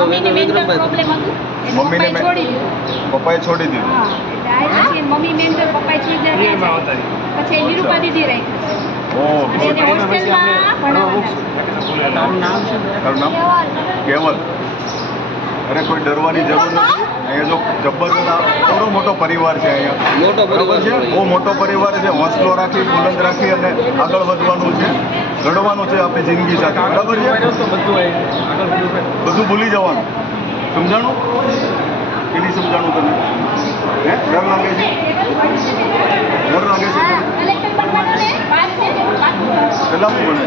મમ્મીને mental problem હતું એટલે પપ્પાએ છોડી દીધું પપ્પાએ છોડી દીધું. હા એટલે આ પછી મમ્મી મેન્ટલ પપ્પાએ છોડી દીધા પછી નિરૂપા દીદી રહી ઓહ, અને એને હોસ્ટેલમાં ભણાવવાના તારું નામ? કેવલ. અરે કોઈ ડરવાની જરૂર નથી. અહીંયા જો જબરદસ્ત થોડો મોટો પરિવાર છે અહીંયા. મોટો બરાબર છે, બહુ મોટો પરિવાર છે. હોંસલો રાખી, બુલંદ રાખી અને આગળ વધવાનું છે, લડવાનું છે આપણી જિંદગી સાથે. બરાબર છે, બધું ભૂલી જવાનું. સમજાણું કે નહીં સમજાણું તમે? હે, ડર લાગે છે? ડર લાગે છે? કલેક્ટર બનવાનું ને 5 પહેલાં શું બને?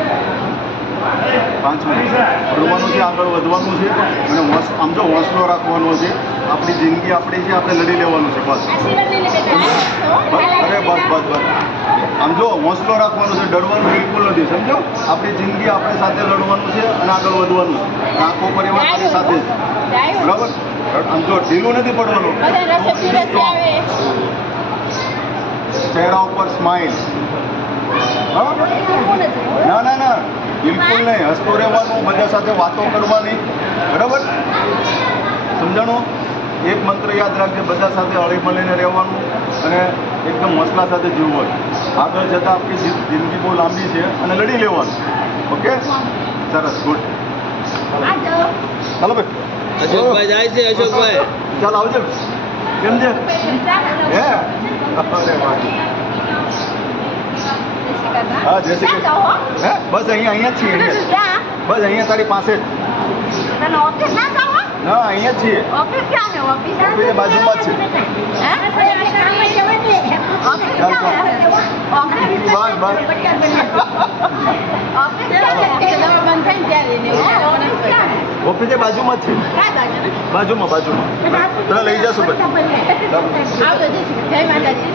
5 મિનિટ ભણવાનું છે, આગળ વધવાનું છે અને આમ જો હોંસલો રાખવાનો છે. આપણી જિંદગી આપણી છે, આપણે લડી લેવાનું છે. બસ. આશીર્વાદ લઈ લે બેટા અરે બસ બસ બસ. આમ જો હોંસલો રાખવાનો છે, ડરવાનું બિલકુલ નથી. સમજો, આપણી જિંદગી આપણે સાથે લડવાનું છે અને આગળ વધવાનું છે. આખો પરિવાર આપણી સાથે છે. બરાબર? આમ જો ઢીલું નથી પડવાનું. ચહેરા ઉપર સ્માઇલ. હા, ના ના ના, બિલકુલ નહીં. હસતું રહેવાનું, બધા સાથે વાતો કરવાની. બરાબર? સમજાણું? એક મંત્ર યાદ રાખજે, બધા સાથે હળી મળીને રહેવાનું અને એકદમ મસલા સાથે જીવવાનું. આગળ જતાં આપણી જિંદગી બહુ લાંબી છે અને લડી લેવાનું. ઓકે, સરસ, ગુડ. ચાલો ભાઈ. અશોકભાઈ જાય છે. અશોકભાઈ ચાલ આવજો. કેમ છે? હે, અરે વાહ. હા, જય શ્રી કૃષ્ણ. હે, બસ અહીંયા જ છીએ. બસ અહીંયા તારી પાસે જ. ના, અહીંયા જ છીએ. ઓફિસ બાજુમાં જ છે. બસ બસ. ઓફિસે બાજુમાં જ છે. બાજુમાં તને લઈ જશું પછી. આવજો જય શ્રી કૃષ્ણ. જય માતાજી.